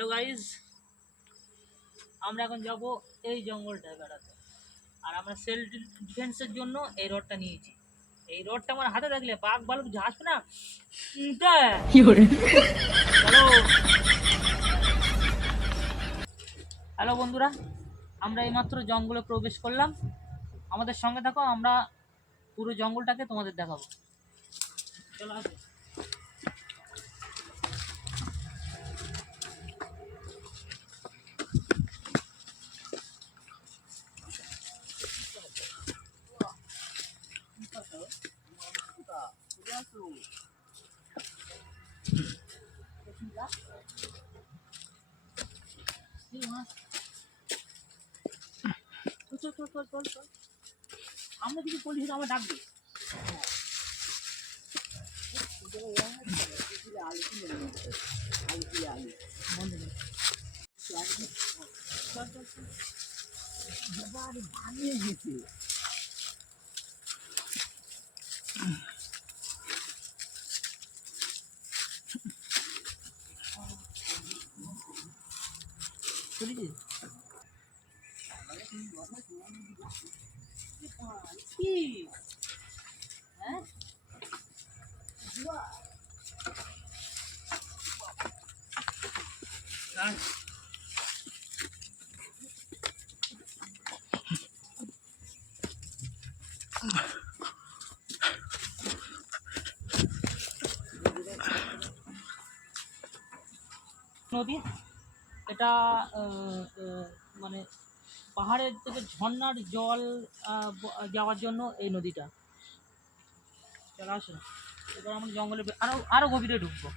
Hello guys, আমরা এখন যাব এই জঙ্গলটায় বেড়াতে। আর আমরা সেলফ ডিফেন্সের জন্য এই রডটা নিয়েছি। এই রডটা আমার হাতে থাকলে বাঘ ভালুক যে আসবে না। হ্যালো হ্যালো বন্ধুরা, আমরা এইমাত্র জঙ্গলে প্রবেশ করলাম। আমাদের সঙ্গে থাকো, আমরা পুরো জঙ্গলটাকে তোমাদের দেখাবো। চলো আসো। আমরা কিছু বলি আমার ডাকবে। ভাঙিয়ে গেছে। কি হ্যাঁ নদী এটা মানে পাহাড়ের থেকে ঝর্ণার জল যাওয়ার জন্য এই নদীটা। চলো আসো, এবার আমরা জঙ্গলে আরো গভীরে ঢুকবো।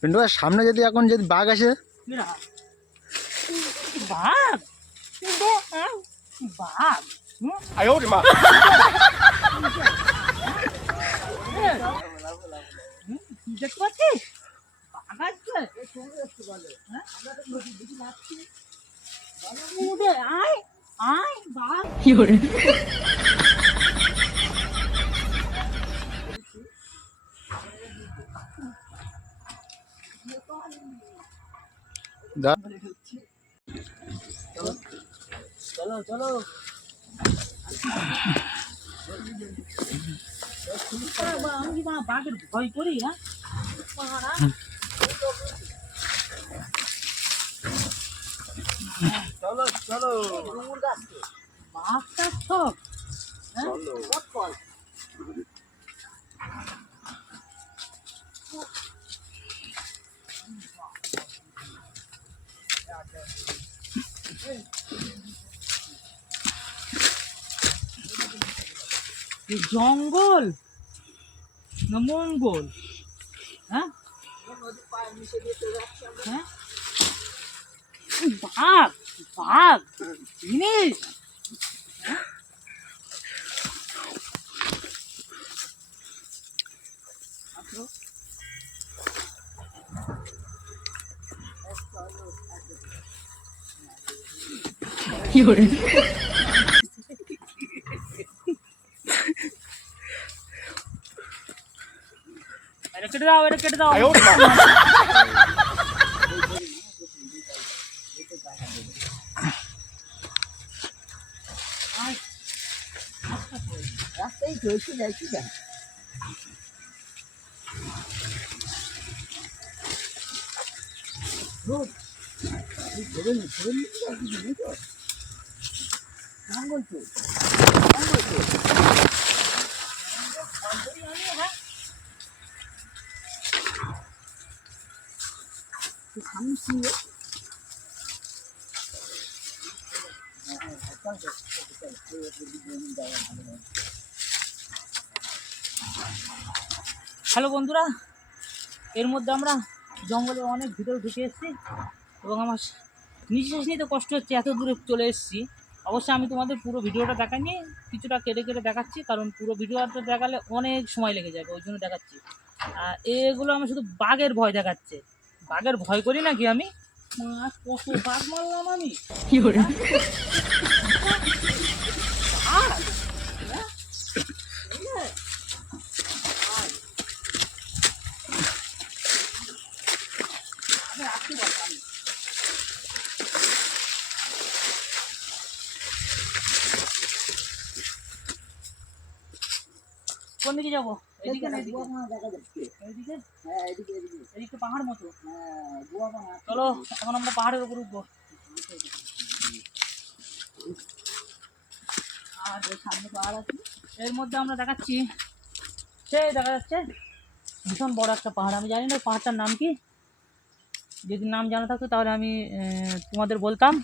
পিন্টু সামনে যদি এখন যদি বাঘ আসে, বাঘ বাঘ দেখতে পাচ্ছিস বাঘ আসছে। আয় আয় বাঘ চলো চলো আমি কি বাঘের ভয় করি? হ্যাঁ চলো চলো বাঘটা সব জঙ্গল না মঙ্গল? হ্যাঁ হ্যাঁ বাঘ বাঘ জিনিস। কি করে কেটে দাও, এটা কেটে দাও। রাস্তায় চলছে যাচ্ছি না। হ্যালো বন্ধুরা, এর মধ্যে আমরা জঙ্গলে অনেক ভিতরে ঢুকে এসেছি এবং আমার নিঃশ্বাস নিতে কষ্ট হচ্ছে, এত দূরে চলে এসেছি। অবশ্যই আমি তোমাদের পুরো ভিডিওটা দেখাইনি, কিছুটা কেটে কেটে দেখাচ্ছি, কারণ পুরো ভিডিওটা দেখালে অনেক সময় লেগে যাবে, ওই জন্য দেখাচ্ছি। আর এগুলো আমি শুধু বাঘের ভয় দেখাচ্ছে, বাঘের ভয় করি নাকি আমি? কত বাঘ মারলাম আমি। কোন দিকে যাবো? এদিকে না এদিকে? এদিকে? এদিকে পাহাড় মতো। চলো এখন আমরা পাহাড়ের উপর উঠবো। আর সামনে পাহাড় আছে, এর মধ্যে আমরা দেখাচ্ছি, সেই দেখা যাচ্ছে ভীষণ বড় একটা পাহাড়। আমি জানি না পাহাড়টার নাম কি, যদি নাম জানা থাকতো তাহলে আমি তোমাদের বলতাম।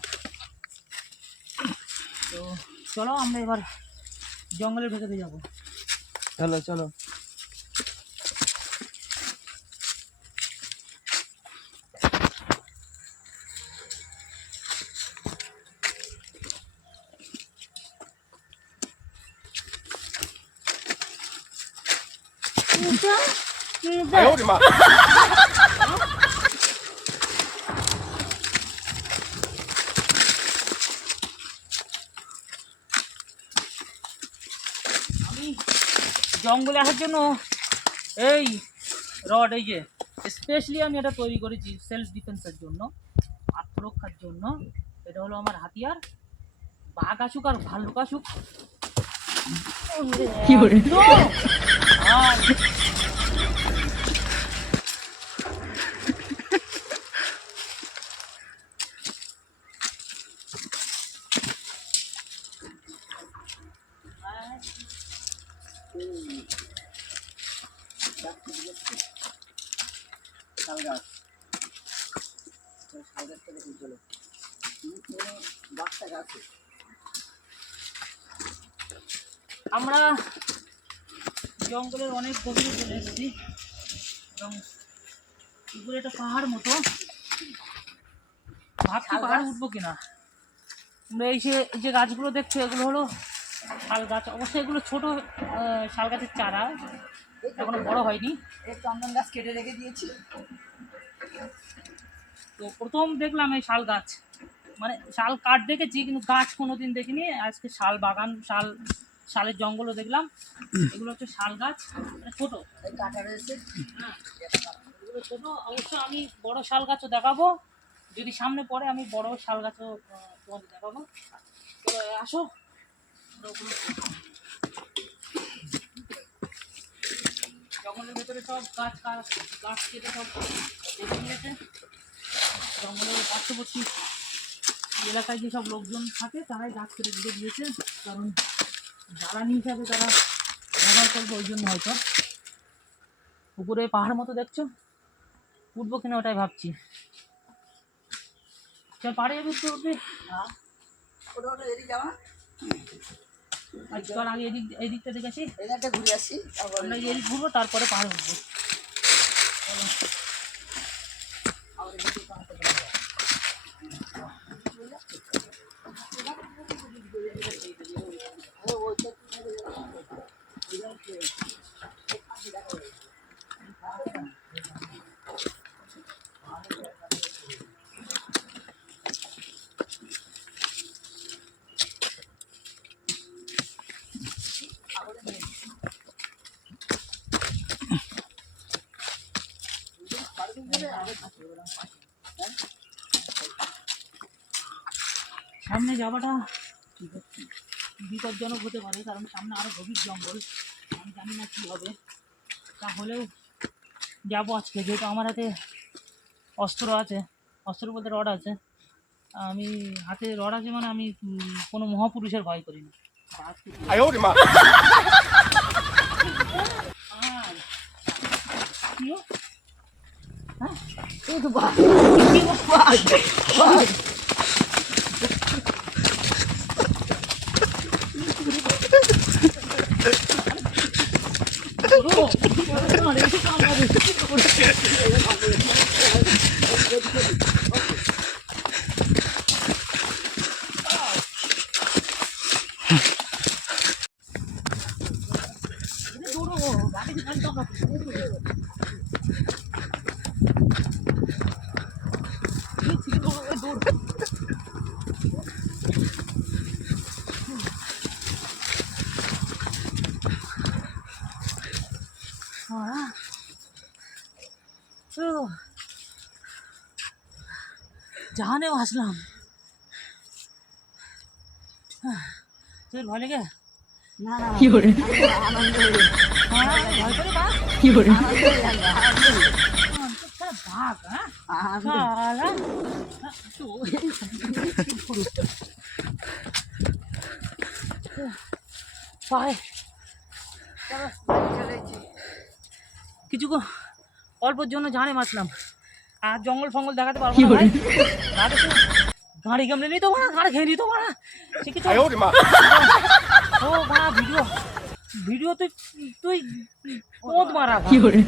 তো চলো আমরা এবার জঙ্গলের ভেতরে যাবো। চলো চলো। আমি জঙ্গলে আসার জন্য এই রড, এই যে স্পেশালি আমি এটা তৈরি করেছি সেলফ ডিফেন্সের জন্য, আত্মরক্ষার জন্য। এটা হলো আমার হাতিয়ার। বাঘ আসুক আর ভাল্লুক আসুক, আমরা জঙ্গলের অনেক গভীরে চলে এসেছি এবং উপরে একটা পাহাড় মতো, ভাবছি পাহাড়ে উঠবো কিনা। তোমরা এই যে গাছগুলো দেখছো এগুলো হলো শাল গাছ, অবশ্যই এগুলো ছোট শাল গাছের চারা, এখনো বড় হয়নি। চন্দন গাছ কেটে রেখে দিয়েছি। তো প্রথম দেখলাম এই শাল গাছ, মানে শাল কাঠ দেখেছি কিন্তু গাছ কোনোদিন দেখিনি। আজকে শাল বাগান, শালের জঙ্গলও দেখলাম। এগুলো হচ্ছে শাল গাছ, ছোট কাটা রয়েছে। হ্যাঁ, এগুলো ছোট। অবশ্য আমি বড় শাল গাছও দেখাবো, যদি সামনে পড়ে আমি বড় শাল গাছও তোমাদের দেখাবো। তো আসো, জঙ্গলের ভেতরে সব গাছ কেটে সব রেখে দিয়েছে। জঙ্গলের পার্শ্ববর্তী এলাকায় যেসব লোকজন থাকে তারাই গাছ কেটে রেখে দিয়েছে, কারণ জ্বালানি হিসাবে তারা ব্যবহার করবে, ওই জন্য হয়তো। উপরে পাহাড় মতো দেখছো, উঠবো কিনা ওটাই ভাবছি। চল পাহাড়ে যাবি তো উঠবি। ওটা ওটা এদিকে যাওয়া, আর চল আগে এদিকটা দেখে আসি, এদিকটা ঘুরে আসি, তারপরে আমরা এদিক ঘুরবো, তারপরে পাহাড়ে উঠবো। সামনে যাওয়াটা বিপজ্জনক হতে পারে, কারণ সামনে আরো গভীর জঙ্গল, আমি জানি না কী হবে। তাহলেও যাবো আজকে, যেহেতু আমার হাতে অস্ত্র আছে, অস্ত্র বলতে রড আছে। আমি হাতে রড আছে মানে আমি কোনো মহাপুরুষের ভয় করি না। হ্যাঁ, এই তো বাঘ। জাহানেও আসলাম। তোর ভয় লেগে? না না কি করে আনন্দ হলো। ভয় করে বা কি করে আনন্দ হয়ে গেল, আনন্দ হলো। ভাগ হ্যাঁ আনন্দ। শালা। পায়ে চলো, বাড়ি চলে এসেছি। কিছু অল্পর জন্য জানে মাছলাম, আর জঙ্গল ফঙ্গল দেখাতে পারবো কি না বলে? ভাই। তাহলে তো গাড়ি কামড়ে নিত মারা, গাড়ি খেয়ে নিত মারা। সে কিছু ও মা ভিডিও ভিডিও তুই তুই পোঁত মারা কি করে